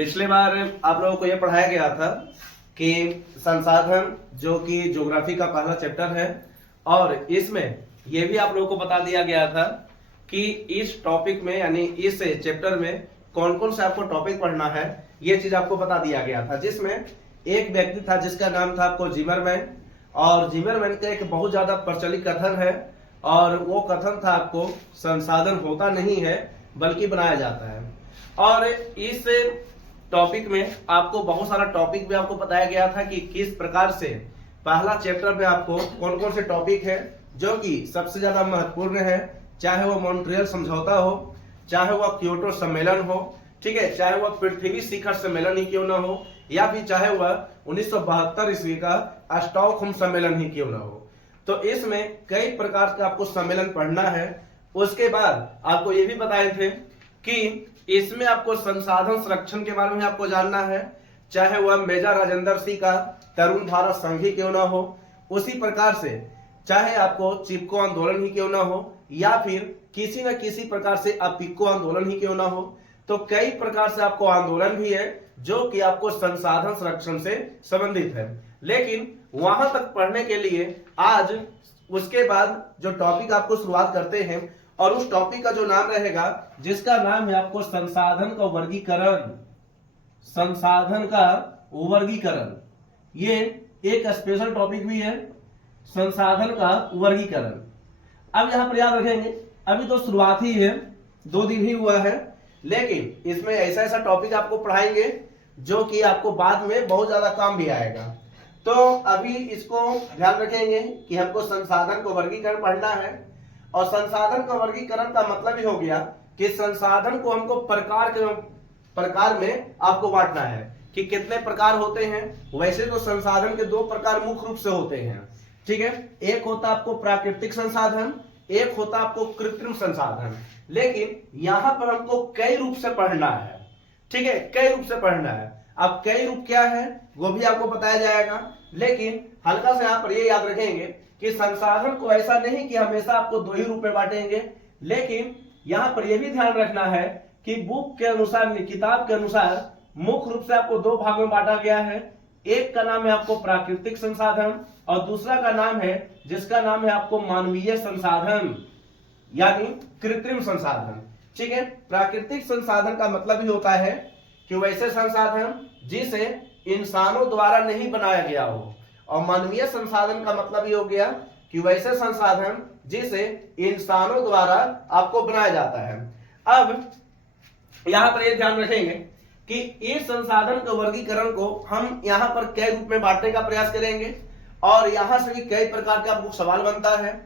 पिछले बार आप लोगों को यह पढ़ाया गया था कि संसाधन जो कि ज्योग्राफी का पहला चैप्टर है, और इसमें यह भी आप लोगों को बता दिया गया था कि इस टॉपिक में यानी इस चैप्टर में कौन कौन से आपको टॉपिक पढ़ना है, ये चीज आपको बता दिया गया था। जिसमें एक व्यक्ति था जिसका नाम था आपको जिमरमैन, और जिमरमैन का एक बहुत ज्यादा प्रचलित कथन है, और वो कथन था आपको संसाधन होता नहीं है बल्कि बनाया जाता है। और इस टॉपिक में आपको बहुत सारा टॉपिक भी आपको बताया गया था कि किस प्रकार से पहला चैप्टर में आपको कौन कौन से टॉपिक है जो कि सबसे ज्यादा महत्वपूर्ण है, चाहे वो मॉन्ट्रियल समझौता हो, चाहे वह क्योटो सम्मेलन हो, ठीक है, चाहे वह पृथ्वी शिखर सम्मेलन ही क्यों ना हो, या फिर चाहे वह 1972 ईस्वी का स्टॉकहोम सम्मेलन ही क्यों ना हो। तो इसमें कई प्रकार का आपको सम्मेलन पढ़ना है। उसके बाद आपको ये भी बताए थे कि इसमें आपको संसाधन संरक्षण के बारे में आपको जानना है, चाहे वह मेजर राजेंद्र सिंह का तरुण भारत संघ ही क्यों ना हो, उसी प्रकार से चाहे आपको चिपको आंदोलन ही क्यों ना हो, या फिर किसी न किसी प्रकार से अपिको आंदोलन ही क्यों ना हो। तो कई प्रकार से आपको आंदोलन भी है जो कि आपको संसाधन संरक्षण से संबंधित है। लेकिन वहां तक पढ़ने के लिए आज उसके बाद जो टॉपिक आपको शुरुआत करते हैं, और उस टॉपिक का जो नाम रहेगा जिसका नाम है आपको संसाधन का वर्गीकरण। संसाधन का वर्गीकरण ये एक स्पेशल टॉपिक भी है, संसाधन का वर्गीकरण। अब यहां पर याद रखेंगे, अभी तो शुरुआत ही है, 2 दिन ही हुआ है, लेकिन इसमें ऐसा ऐसा टॉपिक आपको पढ़ाएंगे जो कि आपको बाद में बहुत ज्यादा काम भी आएगा। तो अभी इसको ध्यान रखेंगे कि हमको संसाधन को वर्गीकरण पढ़ना है, और संसाधन का वर्गीकरण का मतलब ही हो गया कि संसाधन को हमको प्रकार में आपको बांटना है कि कितने प्रकार होते हैं। वैसे तो संसाधन के 2 प्रकार मुख्य रूप से होते हैं, ठीक है, एक होता आपको प्राकृतिक संसाधन, एक होता आपको कृत्रिम संसाधन। लेकिन यहां पर हमको कई रूप से पढ़ना है, ठीक है, कई रूप से पढ़ना है। अब कई रूप क्या है वो भी आपको बताया जाएगा, लेकिन हल्का से यहां पर ये याद रखेंगे कि संसाधन को ऐसा नहीं कि हमेशा आपको 2 ही रूप में बांटेंगे, लेकिन यहां पर यह भी ध्यान रखना है कि बुक के अनुसार, किताब के अनुसार मुख्य रूप से आपको 2 भागों में बांटा गया है। एक का नाम है आपको प्राकृतिक संसाधन, और दूसरा का नाम है जिसका नाम है आपको मानवीय संसाधन यानी कृत्रिम संसाधन, ठीक है। प्राकृतिक संसाधन का मतलब ही होता है कि वैसे संसाधन जिसे इंसानों द्वारा नहीं बनाया गया हो, और मानवीय संसाधन का मतलब ये हो गया कि वैसे संसाधन जिसे इंसानों द्वारा आपको बनाया जाता है। अब यहां पर ये ध्यान रखेंगे कि इस संसाधन के वर्गीकरण को हम यहां पर कई रूप में बांटने का प्रयास करेंगे, और यहां से भी कई प्रकार का आपको सवाल बनता है,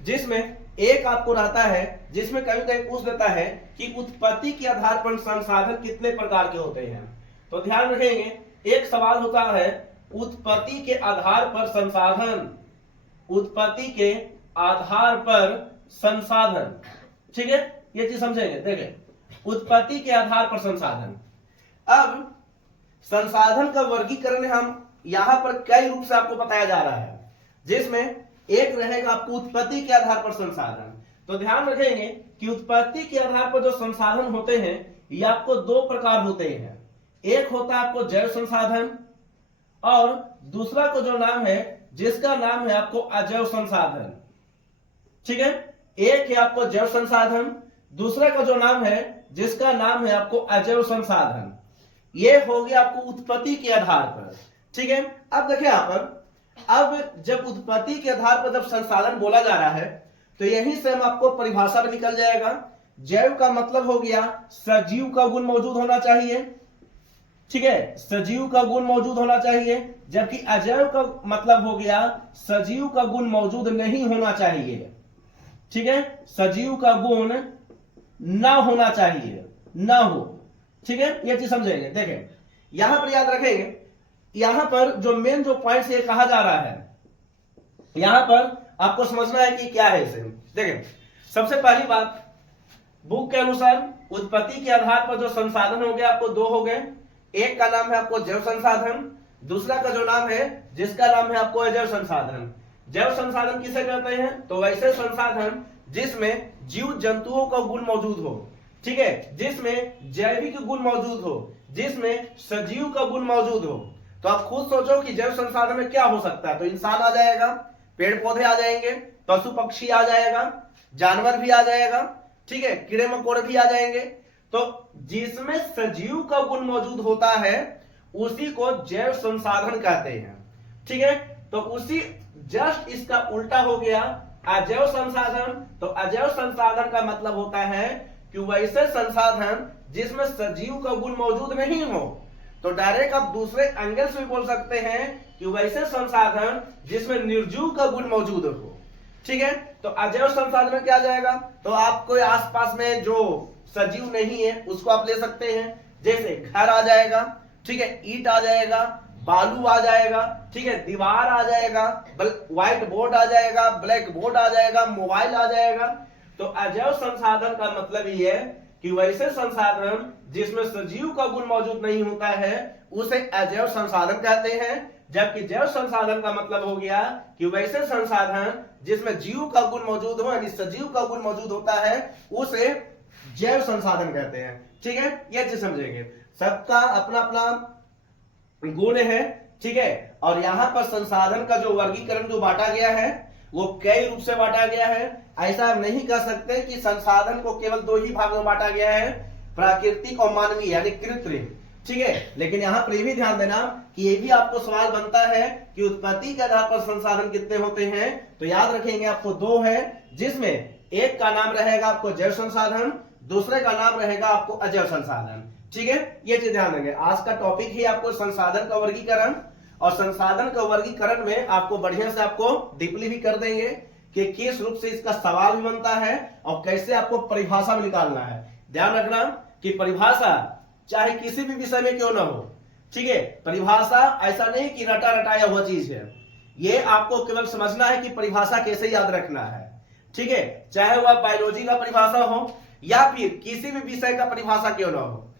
जिसमें एक आपको रहता है जिसमें कभी कभी पूछ देता है कि उत्पत्ति के आधार पर संसाधन कितने प्रकार के होते हैं। तो ध्यान रखेंगे, एक सवाल होता है उत्पत्ति के आधार पर संसाधन, उत्पत्ति के आधार पर संसाधन, ठीक है, ये चीज समझेंगे। देखें, उत्पत्ति के आधार पर संसाधन। अब संसाधन का वर्गीकरण हम यहां पर कई रूप से आपको बताया जा रहा है, जिसमें एक रहेगा आपको उत्पत्ति के आधार पर संसाधन। तो ध्यान रखेंगे कि उत्पत्ति के आधार पर जो संसाधन होते हैं ये आपको 2 प्रकार होते हैं। एक होता है आपको जैव संसाधन, और दूसरा को जो नाम है जिसका नाम है आपको अजैव संसाधन, ठीक है। एक है आपको जैव संसाधन, दूसरा का जो नाम है जिसका नाम है आपको अजैव संसाधन। ये हो गया आपको उत्पत्ति के आधार पर, ठीक है। अब देखिए यहां पर, अब जब उत्पत्ति के आधार पर जब संसाधन बोला जा रहा है तो यहीं से हम आपको परिभाषा में निकल जाएगा। जैव का मतलब हो गया सजीव का गुण मौजूद होना चाहिए, ठीक है, सजीव का गुण मौजूद होना चाहिए, जबकि अजैव का मतलब हो गया सजीव का गुण मौजूद नहीं होना चाहिए, ठीक है, सजीव का गुण ना होना चाहिए, ना हो, ठीक है, ये चीज समझेंगे। देखें यहां पर याद रखेंगे, यहां पर जो मेन जो पॉइंट ये कहा जा रहा है, यहां पर आपको समझना है कि क्या है इसे। देखें, सबसे पहली बात, बुक के अनुसार उत्पत्ति के आधार पर जो संसाधन हो गए आपको 2 हो गए। एक का नाम है आपको जैव संसाधन, दूसरा का जो नाम है जिसका नाम है आपको अजैव संसाधन। जैव संसाधन किसे कहते हैं? तो वैसे संसाधन जिसमें जीव जंतुओं का गुण मौजूद हो, ठीक है, जिसमें जैविक गुण मौजूद हो, जिसमें सजीव का गुण मौजूद हो। तो आप खुद सोचो कि जैव संसाधन में क्या हो सकता है। तो इंसान आ जाएगा, पेड़ पौधे आ जाएंगे, पशु पक्षी आ जाएगा, जानवर भी आ जाएगा, ठीक है, कीड़े मकोड़े भी आ जाएंगे। तो जिसमें सजीव का गुण मौजूद होता है उसी को जैव संसाधन कहते हैं, ठीक है। तो उसी जस्ट इसका उल्टा हो गया अजैव संसाधन। तो अजैव संसाधन का मतलब होता है कि वैसे संसाधन जिसमें सजीव का गुण मौजूद नहीं हो। तो डायरेक्ट आप दूसरे एंगल से भी बोल सकते हैं कि वैसे संसाधन जिसमें निर्जीव का गुण मौजूद हो, ठीक है। तो अजैव संसाधन में क्या जाएगा, तो आपको आसपास में जो सजीव नहीं है उसको आप ले सकते हैं, जैसे घर आ जाएगा, ठीक है, ईंट आ जाएगा, बालू आ जाएगा, ठीक है, दीवार आ जाएगा, व्हाइट बोर्ड आ जाएगा, ब्लैक बोर्ड आ जाएगा, मोबाइल आ जाएगा। तो अजैव संसाधन का मतलब ये है कि वैसे संसाधन जिसमें सजीव का गुण मौजूद नहीं होता है उसे अजैव संसाधन कहते हैं। जबकि जैव संसाधन का मतलब हो गया कि वैसे संसाधन जिसमें जीव का गुण मौजूद हो, यानी सजीव का गुण मौजूद होता है, उसे जैव संसाधन कहते हैं, ठीक है। ये चीज समझेंगे, सबका अपना अपना गुण है, ठीक है। और यहां पर संसाधन का जो वर्गीकरण जो बांटा गया है वो कई रूप से बांटा गया है। ऐसा आप नहीं कह सकते कि संसाधन को केवल दो ही भाग में बांटा गया है, प्राकृतिक और मानवीय यानी कृत्रिम, ठीक है। लेकिन यहां पर भी ध्यान देना कि ये भी आपको सवाल बनता है कि उत्पत्ति के आधार पर संसाधन कितने होते हैं। तो याद रखेंगे आपको दो है, जिसमें एक का नाम रहेगा आपको जैव संसाधन, दूसरे का नाम रहेगा आपको अजैव संसाधन, ठीक है। ये चीज ध्यान देंगे। आज का टॉपिक ही आपको संसाधन का वर्गीकरण, और संसाधन का वर्गीकरण में आपको बढ़िया से आपको डीपली भी कर देंगे कि किस रूप से इसका सवाल भी बनता है और कैसे आपको परिभाषा भी निकालना है। ध्यान रखना कि परिभाषा चाहे किसी भी विषय में क्यों ना हो, ठीक है, परिभाषा ऐसा नहीं कि रटा रटाया हुआ चीज है। ये आपको केवल समझना है कि परिभाषा कैसे याद रखना है, ठीक है। चाहे वह बायोलॉजी का परिभाषा हो या फिर किसी भी विषय का परिभाषा क्यों ना हो,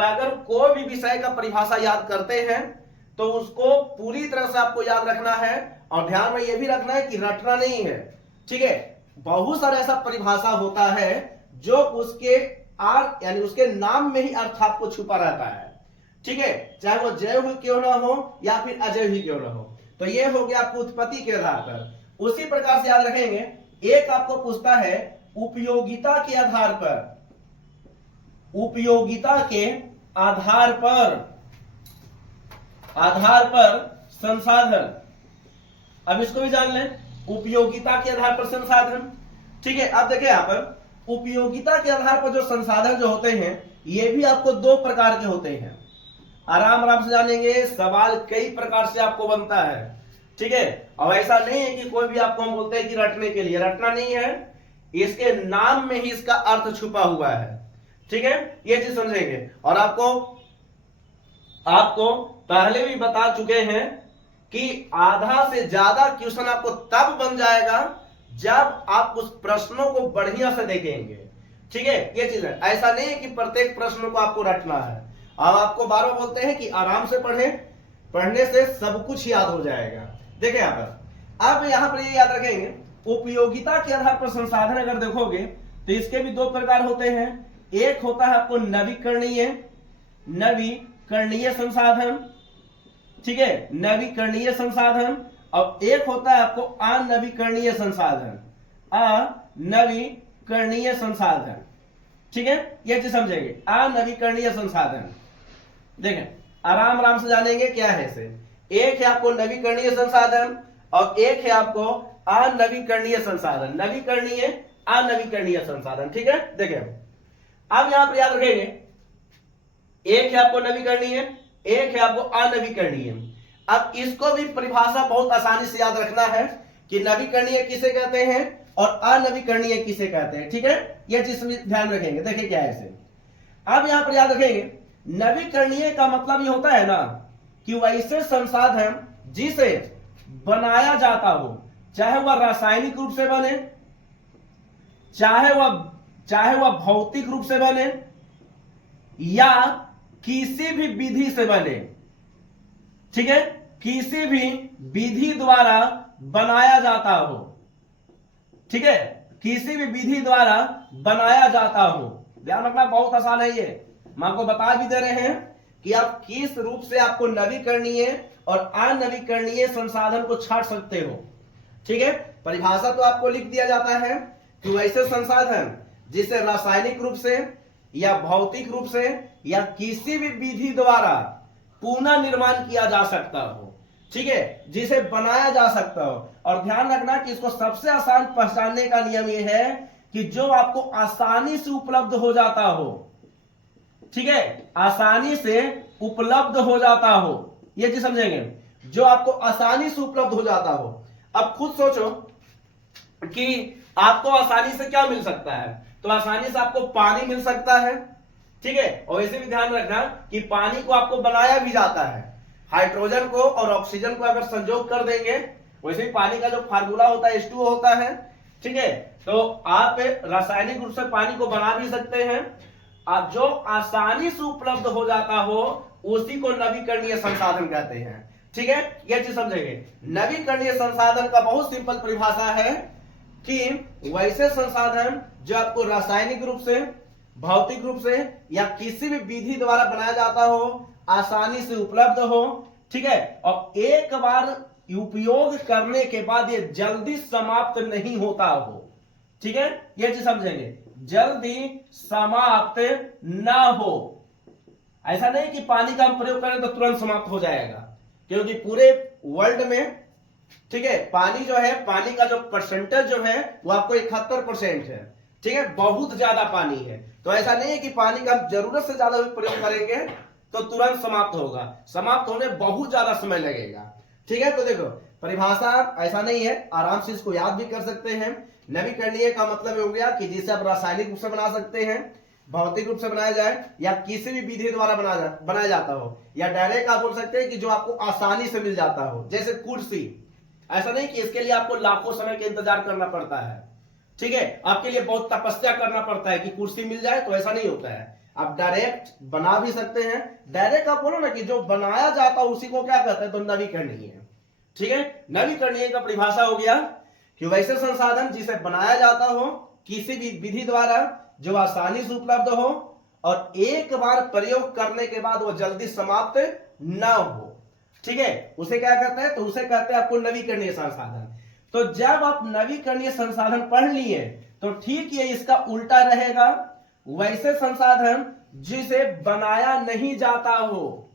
अगर कोई भी विषय का परिभाषा याद करते हैं तो उसको पूरी तरह से आपको याद रखना है। और ध्यान में यह भी रखना है कि रटना नहीं है, ठीक है। बहुत सारा ऐसा परिभाषा होता है जो उसके अर्थ यानी उसके नाम में ही अर्थ आपको छुपा रहता है, ठीक है, चाहे वो जैव ही क्यों ना हो या फिर अजैव ही क्यों ना हो। तो ये हो गया आपको उत्पत्ति के आधार पर। उसी प्रकार से याद रखेंगे, एक आपको पूछता है उपयोगिता के आधार पर, उपयोगिता के आधार पर संसाधन। अब इसको भी जान लें, उपयोगिता के आधार पर संसाधन, ठीक है। अब देखिए यहां पर उपयोगिता के आधार पर जो संसाधन जो होते हैं ये भी आपको दो प्रकार के होते हैं। आराम आराम से जानेंगे, सवाल कई प्रकार से आपको बनता है, ठीक है। और ऐसा नहीं है कि कोई भी आपको हम बोलते हैं कि रटने के लिए, रटना नहीं है, इसके नाम में ही इसका अर्थ छुपा हुआ है, ठीक है। ये चीज समझेंगे। और आपको पहले भी बता चुके हैं कि आधा से ज्यादा क्वेश्चन आपको तब बन जाएगा जब आप उस प्रश्नों को बढ़िया से देखेंगे, ठीक है। ये चीज है, ऐसा नहीं है कि प्रत्येक प्रश्न को आपको रटना है। अब आपको बार-बार बोलते हैं कि आराम से पढ़ें, पढ़ने से सब कुछ याद हो जाएगा। देखिए यहां पर, अब यहां पर ये याद रखेंगे, उपयोगिता के आधार पर संसाधन अगर देखोगे तो इसके भी दो प्रकार होते हैं। एक होता है आपको नवीकरणीय संसाधन, ठीक है, नवीकरणीय संसाधन, और एक होता है आपको अनवीकरणीय संसाधन, अनवीकरणीय संसाधन, ठीक है। ये चीज समझेंगे, अनवीकरणीय संसाधन। देखें आराम आराम से जानेंगे क्या है इसे। एक है आपको नवीकरणीय संसाधन और एक है आपको अनवीकरणीय संसाधन, नवीकरणीय अनवीकरणीय संसाधन, ठीक है। देखिए अब यहां पर याद रखेंगे, एक है आपको नवीकरणीय, एक है आपको अनवीकरणीय। अब इसको भी परिभाषा बहुत आसानी से याद रखना है कि नवीकरणीय किसे कहते हैं और अनवीकरणीय किसे कहते हैं, ठीक है। यह चीज ध्यान रखेंगे। देखिए क्या है इसे, अब यहां पर याद रखेंगे, नवीकरणीय का मतलब ये होता है ना कि वैसे संसाधन जिसे बनाया जाता हो, चाहे वह रासायनिक रूप से बने, चाहे वह भौतिक रूप से बने या किसी भी विधि से बने, ठीक है, किसी भी विधि द्वारा बनाया जाता हो, ठीक है, किसी भी विधि द्वारा बनाया जाता हो। ध्यान रखना बहुत आसान है, ये हम आपको बता भी दे रहे हैं कि आप किस रूप से आपको नवीकरणीय और अनवीकरणीय संसाधन को छांट सकते हो। ठीक है, परिभाषा तो आपको लिख दिया जाता है कि वैसे संसाधन जिसे रासायनिक रूप से या भौतिक रूप से या किसी भी विधि द्वारा पुनः निर्माण किया जा सकता हो। ठीक है, जिसे बनाया जा सकता हो। और ध्यान रखना कि इसको सबसे आसान पहचानने का नियम यह है कि जो आपको आसानी से उपलब्ध हो जाता हो। ठीक है, आसानी से उपलब्ध हो जाता हो, ये चीज समझेंगे, जो आपको आसानी से उपलब्ध हो जाता हो। अब खुद सोचो कि आपको आसानी से क्या मिल सकता है, तो आसानी से आपको पानी मिल सकता है। ठीक है, और इसे भी ध्यान रखना कि पानी को आपको बनाया भी जाता है। हाइड्रोजन को और ऑक्सीजन को अगर संयोग कर देंगे, वैसे ही पानी का जो फार्मूला होता है H2O होता है। ठीक है, तो आप रासायनिक रूप से पानी को बना भी सकते हैं। आप जो आसानी से उपलब्ध हो जाता हो उसी को नवीकरणीय संसाधन कहते हैं। ठीक है, यह चीज समझेंगे। नवीकरणीय संसाधन का बहुत सिंपल परिभाषा है कि वैसे संसाधन जो आपको रासायनिक रूप से, भौतिक रूप से या किसी भी विधि द्वारा बनाया जाता हो, आसानी से उपलब्ध हो। ठीक है, और एक बार उपयोग करने के बाद ये जल्दी समाप्त नहीं होता हो। ठीक है, ये चीज समझेंगे, जल्दी समाप्त ना हो। ऐसा नहीं कि पानी का हम प्रयोग करें तो तुरंत समाप्त हो जाएगा, क्योंकि पूरे वर्ल्ड में, ठीक है, पानी जो है, पानी का जो परसेंटेज जो है वो आपको 71% है। ठीक है, बहुत ज्यादा पानी है। तो ऐसा नहीं है कि पानी का जरूरत से ज्यादा प्रयोग करेंगे तो तुरंत समाप्त होगा, समाप्त होने बहुत ज्यादा समय लगेगा। ठीक है, तो देखो परिभाषा ऐसा नहीं है, आराम से इसको याद भी कर सकते हैं। नवीकरणीय का मतलब हो गया कि जिसे आप रासायनिक रूप से बना सकते हैं, भौतिक रूप से बनाया जाए या किसी भी विधि द्वारा बनाया जाता हो, या डायरेक्ट आप बोल सकते हैं कि जो आपको आसानी से मिल जाता हो, जैसे कुर्सी। ऐसा नहीं कि इसके लिए आपको लाखों समय का इंतजार करना पड़ता है। ठीक है, आपके लिए बहुत तपस्या करना पड़ता है कि कुर्सी मिल जाए, तो ऐसा नहीं होता है। आप डायरेक्ट बना भी सकते हैं। डायरेक्ट आप बोलो ना कि जो बनाया जाता है उसी को क्या कहते हैं, तो नवीकरणीय। ठीक है, नवीकरणीय का परिभाषा हो गया कि वैसे संसाधन जिसे बनाया जाता हो किसी भी विधि द्वारा, जो आसानी से उपलब्ध हो और एक बार प्रयोग करने के बाद वो जल्दी समाप्त ना हो। ठीक है, उसे क्या कहते हैं, तो उसे कहते हैं आपको नवीकरणीय संसाधन। तो जब आप नवीकरणीय संसाधन पढ़ लिए तो ठीक ये इसका उल्टा रहेगा, वैसे संसाधन जिसे बनाया नहीं जाता हो।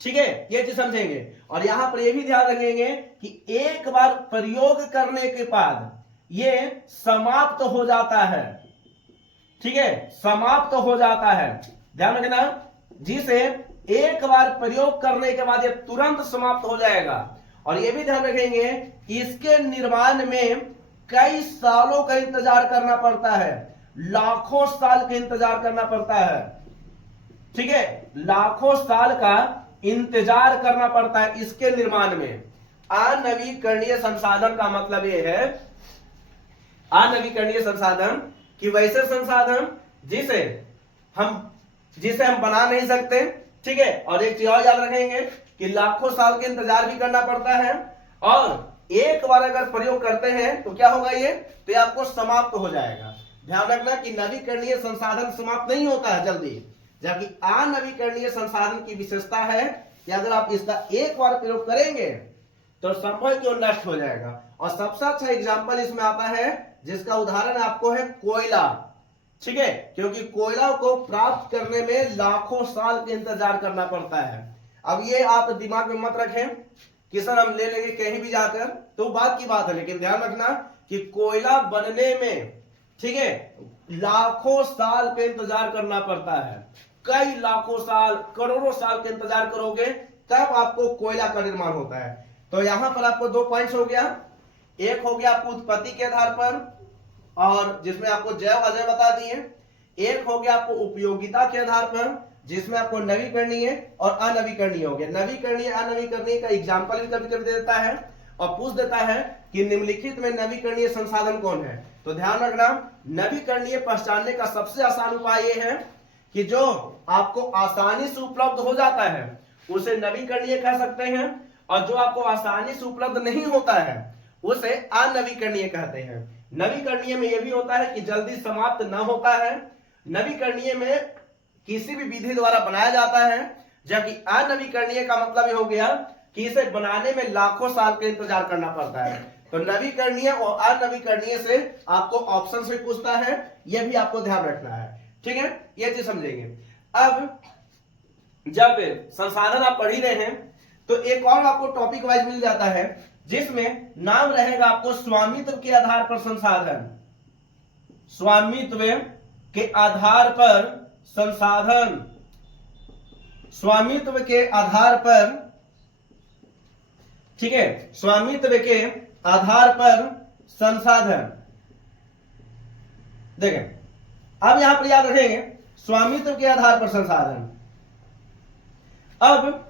ठीक है, ये चीज समझेंगे। और यहां पर यह भी ध्यान रखेंगे कि एक बार प्रयोग करने के बाद ये समाप्त हो जाता है। ठीक है, समाप्त हो जाता है, ध्यान रखना, जिसे एक बार प्रयोग करने के बाद ये तुरंत समाप्त हो जाएगा। और ये भी ध्यान रखेंगे इसके निर्माण में कई सालों का इंतजार करना पड़ता है, लाखों साल का इंतजार करना पड़ता है। ठीक है, लाखों साल का इंतजार करना पड़ता है इसके निर्माण में। अनवीकरणीय संसाधन का मतलब यह है, अनवीकरणीय संसाधन कि वैसे संसाधन जिसे हम बना नहीं सकते। ठीक है, और एक चीज और याद रखेंगे कि लाखों साल के इंतजार भी करना पड़ता है, और एक बार अगर प्रयोग करते हैं तो क्या होगा, ये तो ये आपको समाप्त हो जाएगा। ध्यान रखना कि नवीकरणीय संसाधन समाप्त नहीं होता है जल्दी, जबकि अनवीकरणीय संसाधन की विशेषता है कि अगर आप इसका एक बार प्रयोग करेंगे तो संभव क्यों नष्ट हो जाएगा। और सबसे अच्छा एग्जाम्पल इसमें आता है, जिसका उदाहरण आपको है कोयला। ठीक है, क्योंकि कोयला को प्राप्त करने में लाखों साल के इंतजार करना पड़ता है। अब ये आप दिमाग में मत रखें कि सर हम ले लेंगे कहीं भी जाकर, तो बात की बात है, लेकिन ध्यान रखना कि कोयला बनने में, ठीक है, लाखों साल का इंतजार करना पड़ता है। कई लाखों साल, करोड़ों साल का इंतजार करोगे तब आपको कोयला का निर्माण होता है। तो यहां पर आपको 2 पॉइंट्स हो गया, एक हो गया आपको उत्पत्ति के आधार पर, और जिसमें आपको जैव अजय बता दिए। एक हो गया आपको उपयोगिता के आधार पर, जिसमें आपको नवीकरणीय और अनवीकरणीय हो गया। नवीकरणीय अनवीकरणीय का एग्जाम्पल भी कभी कभी देता है और पूछ देता है कि निम्नलिखित में नवीकरणीय संसाधन कौन है। तो ध्यान रखना, नवीकरणीय पहचानने का सबसे आसान उपाय यह है कि जो आपको आसानी से उपलब्ध हो जाता है उसे नवीकरणीय कह सकते हैं, और जो आपको आसानी से उपलब्ध नहीं होता है उसे अनवीकरणीय कहते हैं। नवीकरणीय में यह भी होता है कि जल्दी समाप्त न होता है। नवीकरणीय में किसी भी विधि द्वारा बनाया जाता है, जबकि अनवीकरणीय का मतलब ये हो गया कि इसे बनाने में लाखों साल का इंतजार करना पड़ता है। तो नवीकरणीय और अनवीकरणीय से आपको ऑप्शन से पूछता है, यह भी आपको ध्यान रखना है। ठीक है, ये चीज समझेंगे। अब जब संसाधन आप पढ़ ही रहे हैं तो एक और आपको टॉपिक वाइज मिल जाता है जिसमें नाम रहेगा आपको स्वामित्व के आधार पर संसाधन। स्वामित्व के आधार पर संसाधन, स्वामित्व के आधार पर, ठीक है, स्वामित्व के आधार पर संसाधन। देखें, अब यहां पर याद रखेंगे स्वामित्व के आधार पर संसाधन। अब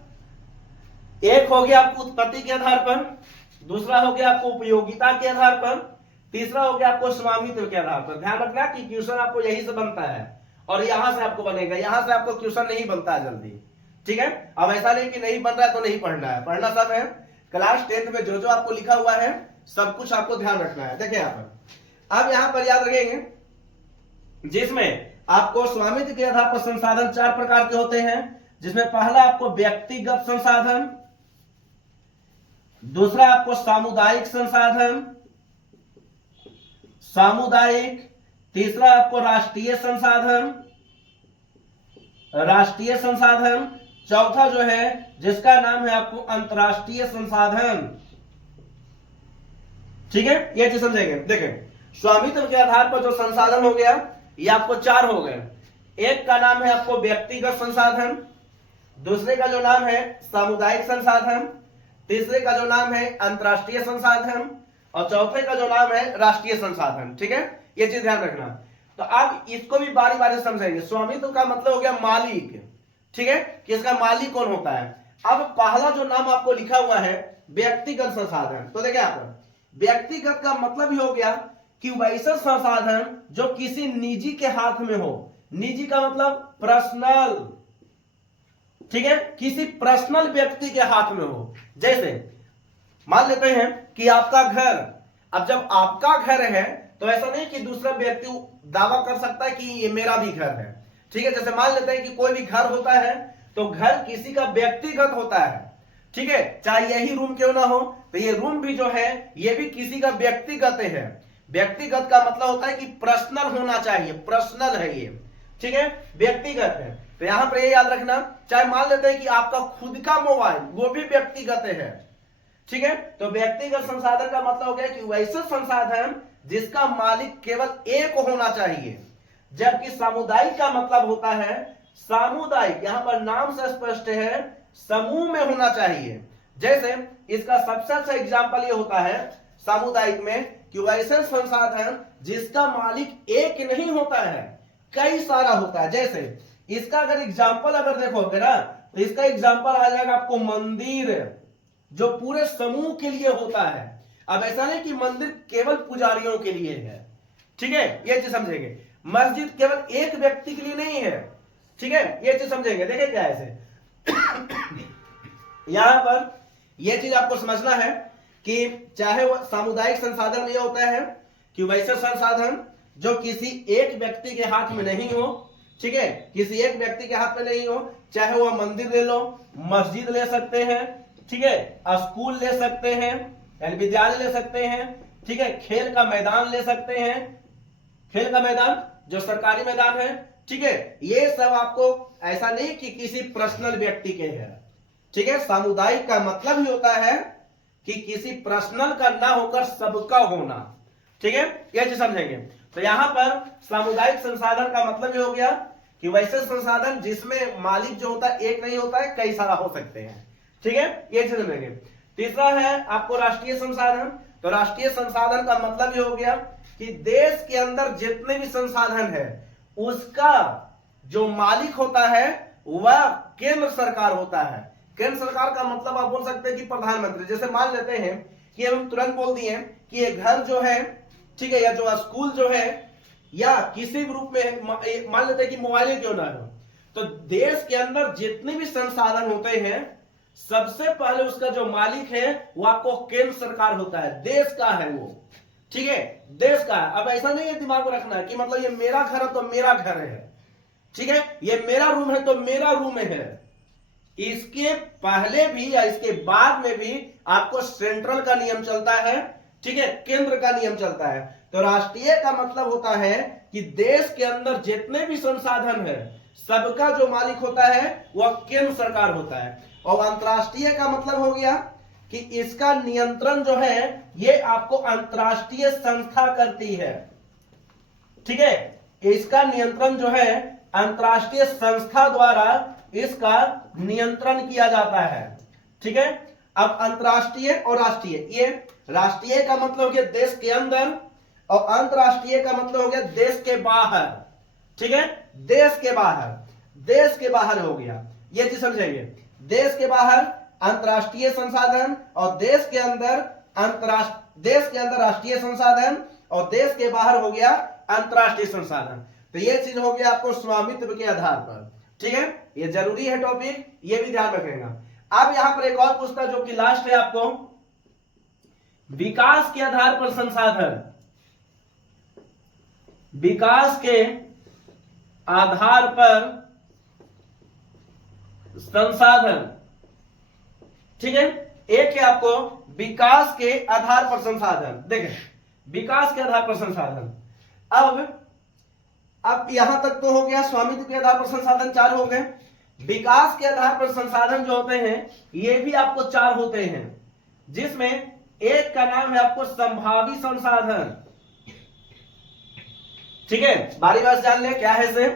एक हो गया आपको उत्पत्ति के आधार पर, दूसरा हो गया आपको उपयोगिता के आधार पर, तीसरा हो गया आपको स्वामित्व के आधार पर। ध्यान रखना कि क्वेश्चन आपको यही से बनता है और यहां से आपको बनेगा, यहां से आपको क्वेश्चन नहीं बनता है जल्दी। ठीक है, अब ऐसा नहीं कि नहीं बन रहा है तो नहीं पढ़ना है, पढ़ना सब है। क्लास 10th में जो जो आपको लिखा हुआ है सब कुछ आपको ध्यान रखना है। देखिए यहां पर, अब यहां पर याद रखेंगे जिसमें आपको स्वामित्व के आधार पर संसाधन 4 प्रकार के होते हैं, जिसमें पहला आपको व्यक्तिगत संसाधन, दूसरा आपको सामुदायिक संसाधन, सामुदायिक, तीसरा आपको राष्ट्रीय संसाधन, राष्ट्रीय संसाधन, चौथा जो है जिसका नाम है आपको अंतरराष्ट्रीय संसाधन। ठीक है, ये चीज समझेंगे। देखें, स्वामित्व के आधार पर जो संसाधन हो गया ये आपको 4 हो गए। एक का नाम है आपको व्यक्तिगत संसाधन, दूसरे का जो नाम है सामुदायिक संसाधन, तीसरे का जो नाम है अंतरराष्ट्रीय संसाधन और चौथे का जो नाम है राष्ट्रीय संसाधन। ठीक है, ये चीज ध्यान रखना। तो अब इसको भी बारी बारी समझेंगे। स्वामित्व का मतलब हो गया मालिक, ठीक है, कि इसका मालिक कौन होता है। अब पहला जो नाम आपको लिखा हुआ है व्यक्तिगत संसाधन, तो देखिए आप व्यक्तिगत का मतलब ही हो गया कि वैसा संसाधन जो किसी निजी के हाथ में हो। निजी का मतलब पर्सनल, ठीक है, किसी पर्सनल व्यक्ति के हाथ में हो। जैसे मान लेते हैं कि आपका घर, अब जब आपका घर है तो ऐसा नहीं कि दूसरा व्यक्ति दावा कर सकता है कि ये मेरा भी घर है। ठीक है, जैसे मान लेते हैं कि कोई भी घर होता है तो घर किसी का व्यक्तिगत होता है। ठीक है, चाहे यही रूम क्यों ना हो, तो ये रूम भी जो है ये भी किसी का व्यक्तिगत है। व्यक्तिगत का मतलब होता है कि पर्सनल होना चाहिए, पर्सनल है ये। ठीक है, व्यक्तिगत है। तो यहां पर ये याद रखना, चाहे मान लेते हैं कि आपका खुद का मोबाइल वो भी व्यक्तिगत है। ठीक है, तो व्यक्तिगत संसाधन का मतलब हो गया कि वैसे संसाधन जिसका मालिक केवल एक होना चाहिए। जबकि सामुदायिक का मतलब होता है, सामुदायिक यहां पर नाम से स्पष्ट है, समूह में होना चाहिए। जैसे इसका सबसे अच्छा एग्जाम्पल ये होता है सामुदायिक में कि वैसे संसाधन जिसका मालिक एक नहीं होता है, कई सारा होता है। जैसे इसका अगर एग्जाम्पल अगर देखोगे ना तो इसका एग्जाम्पल आ जाएगा आपको मंदिर, जो पूरे समूह के लिए होता है। अब ऐसा नहीं कि मंदिर केवल पुजारियों के लिए है। ठीक है, ये चीज समझेंगे। मस्जिद केवल एक व्यक्ति के लिए नहीं है। ठीक है, ये चीज समझेंगे। देखिए क्या है ऐसे यहां पर यह चीज आपको समझना है कि चाहे वो सामुदायिक संसाधन में यह होता है कि वैसे संसाधन जो किसी एक व्यक्ति के हाथ में नहीं हो। ठीक है, किसी एक व्यक्ति के हाथ में नहीं हो, चाहे वह मंदिर ले लो, मस्जिद ले सकते हैं, ठीक है, स्कूल ले सकते हैं, यानी विद्यालय ले सकते हैं, ठीक है, खेल का मैदान ले सकते हैं, खेल का मैदान जो सरकारी मैदान है। ठीक है, ये सब आपको ऐसा नहीं कि किसी पर्सनल व्यक्ति के है। ठीक है, सामुदायिक का मतलब ही होता है कि किसी पर्सनल का ना होकर सबका होना। ठीक है, यह चीज समझेंगे। तो यहां पर सामुदायिक संसाधन का मतलब ये हो गया कि वैसे संसाधन जिसमें मालिक जो होता है एक नहीं होता है, कई सारा हो सकते हैं। ठीक है, ये चीज समझेंगे। तीसरा है आपको राष्ट्रीय संसाधन। तो राष्ट्रीय संसाधन का मतलब ये हो गया कि देश के अंदर जितने भी संसाधन है उसका जो मालिक होता है वह केंद्र सरकार होता है। केंद्र सरकार का मतलब आप बोल सकते हैं कि प्रधानमंत्री। जैसे मान लेते हैं कि हम तुरंत बोल दिए कि ये घर जो है, ठीक है, या जो स्कूल जो है, या किसी भी रूप में मान लेते हैं कि मोबाइल क्यों ना हो, तो देश के अंदर जितने भी संसाधन होते हैं सबसे पहले उसका जो मालिक है वो आपको केंद्र सरकार होता है, देश का है वो। ठीक है, देश का है। अब ऐसा नहीं है दिमाग में रखना कि मतलब ये मेरा घर है तो मेरा घर है, ठीक है, ये मेरा रूम है तो मेरा रूम है, इसके पहले भी या इसके बाद में भी आपको सेंट्रल का नियम चलता है, ठीक है, केंद्र का नियम चलता है। तो राष्ट्रीय का मतलब होता है कि देश के अंदर जितने भी संसाधन है सबका जो मालिक होता है वह केंद्र सरकार होता है। और अंतर्राष्ट्रीय का मतलब हो गया कि इसका नियंत्रण जो है ये आपको अंतर्राष्ट्रीय संस्था करती है, ठीक है, इसका नियंत्रण जो है अंतर्राष्ट्रीय संस्था द्वारा इसका नियंत्रण किया जाता है, ठीक है। अब अंतर्राष्ट्रीय और राष्ट्रीय, ये राष्ट्रीय का मतलब हो गया देश के अंदर और अंतर्राष्ट्रीय का मतलब हो गया देश के बाहर, ठीक है, देश के बाहर, देश के बाहर हो गया, ये चीज समझेंगे। देश के बाहर अंतर्राष्ट्रीय संसाधन और देश के अंदर राष्ट्रीय संसाधन और देश के बाहर हो गया अंतर्राष्ट्रीय संसाधन। तो ये चीज हो गया आपको स्वामित्व के आधार पर, ठीक है, ये जरूरी है टॉपिक, ये भी ध्यान रखेगा। अब यहां पर एक और पूछता है जो कि लास्ट है आपको, विकास के आधार पर संसाधन, विकास के आधार पर संसाधन, ठीक है। एक है आपको विकास के आधार पर संसाधन, देखें विकास के आधार पर संसाधन। अब यहां तक तो हो गया स्वामित्व के आधार पर संसाधन 4 हो गए। विकास के आधार पर संसाधन जो होते हैं ये भी आपको 4 होते हैं, जिसमें एक का नाम है आपको संभावी संसाधन, ठीक है, बारी बार से जान ले क्या है, इसे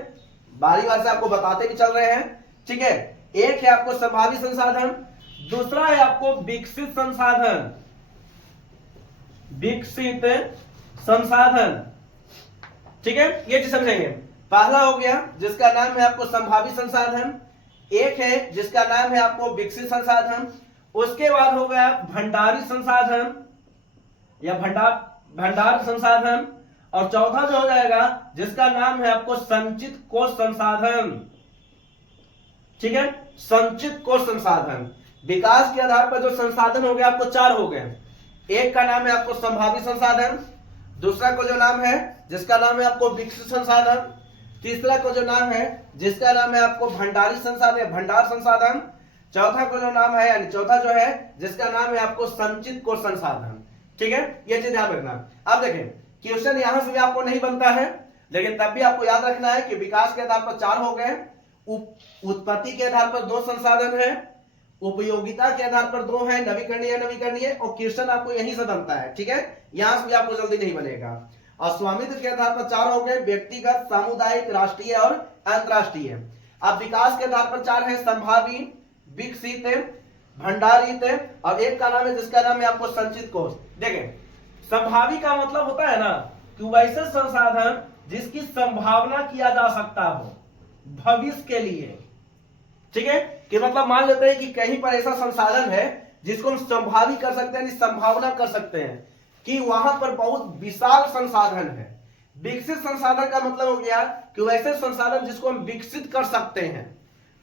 बारी बार से आपको बताते भी चल रहे हैं, ठीक है। एक है आपको संभावी संसाधन, दूसरा है आपको विकसित संसाधन, विकसित संसाधन, ठीक है, ये चीज समझेंगे। पहला हो गया जिसका नाम है आपको संभावी संसाधन, एक है जिसका नाम है आपको विकसित संसाधन, उसके बाद हो गया भंडारी संसाधन या भंडार संसाधन, और चौथा जो हो जाएगा जिसका नाम है आपको संचित कोष संसाधन, ठीक है, संचित कोष संसाधन। विकास के आधार पर जो संसाधन हो गए आपको 4 हो गए। एक का नाम है आपको संभावी संसाधन, दूसरा को जो नाम है जिसका नाम है आपको विकसित संसाधन, तीसरा को जो नाम है जिसका नाम है आपको भंडारी संसाधन, भंडार संसाधन, चौथा को जो नाम है यानी चौथा जो है जिसका नाम है आपको संचित कोष संसाधन, ठीक है, ये चीज ध्यान रखना। अब देखें क्वेश्चन यहां से भी आपको नहीं बनता है, लेकिन तब भी आपको याद रखना है कि विकास के आधार पर 4 हो गए, उत्पत्ति के आधार पर 2 संसाधन है, उपयोगिता के आधार पर 2 है, नवीकरणीय, और क्वेश्चन आपको यहीं से बनता है, ठीक है, यहां से भी आपको जल्दी नहीं बनेगा। और स्वामित्व के आधार पर 4 हो गए, व्यक्तिगत, सामुदायिक, राष्ट्रीय और अंतरराष्ट्रीय। अब विकास के आधार पर 4 है, संभावी, विकसित, भंडारित, और एक का नाम है जिसका नाम है आपको संचित कोष। देखें संभावी का मतलब होता है ना कि वैसे संसाधन जिसकी संभावना किया जा सकता हो भविष्य के लिए, ठीक है, कि मतलब मान लेते हैं कि कहीं पर ऐसा संसाधन है जिसको हम संभावी कर सकते हैं, संभावना कर सकते हैं कि वहां पर बहुत विशाल संसाधन है। विकसित संसाधन का मतलब हो गया कि वैसे संसाधन जिसको हम विकसित कर सकते हैं,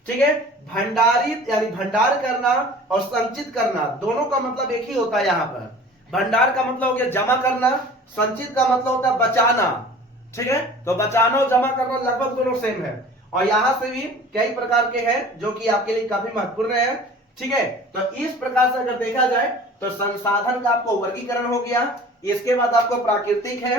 ठीक है। भंडारित यानी भंडार करना और संचित करना दोनों का मतलब एक ही होता है। यहाँ पर भंडार का मतलब हो गया जमा करना, संचित का मतलब होता है बचाना, ठीक है, तो बचाना और जमा करना लगभग दोनों सेम है। और यहां से भी कई प्रकार के हैं जो कि आपके लिए काफी महत्वपूर्ण है, ठीक है। तो इस प्रकार से अगर देखा जाए तो संसाधन का आपको वर्गीकरण हो गया, इसके बाद आपको प्राकृतिक है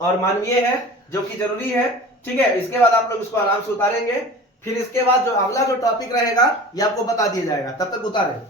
और मानवीय है जो कि जरूरी है, ठीक है। इसके बाद आप लोग इसको आराम से उतारेंगे, फिर इसके बाद जो अगला जो टॉपिक रहेगा ये आपको बता दिया जाएगा, तब तक उतारें।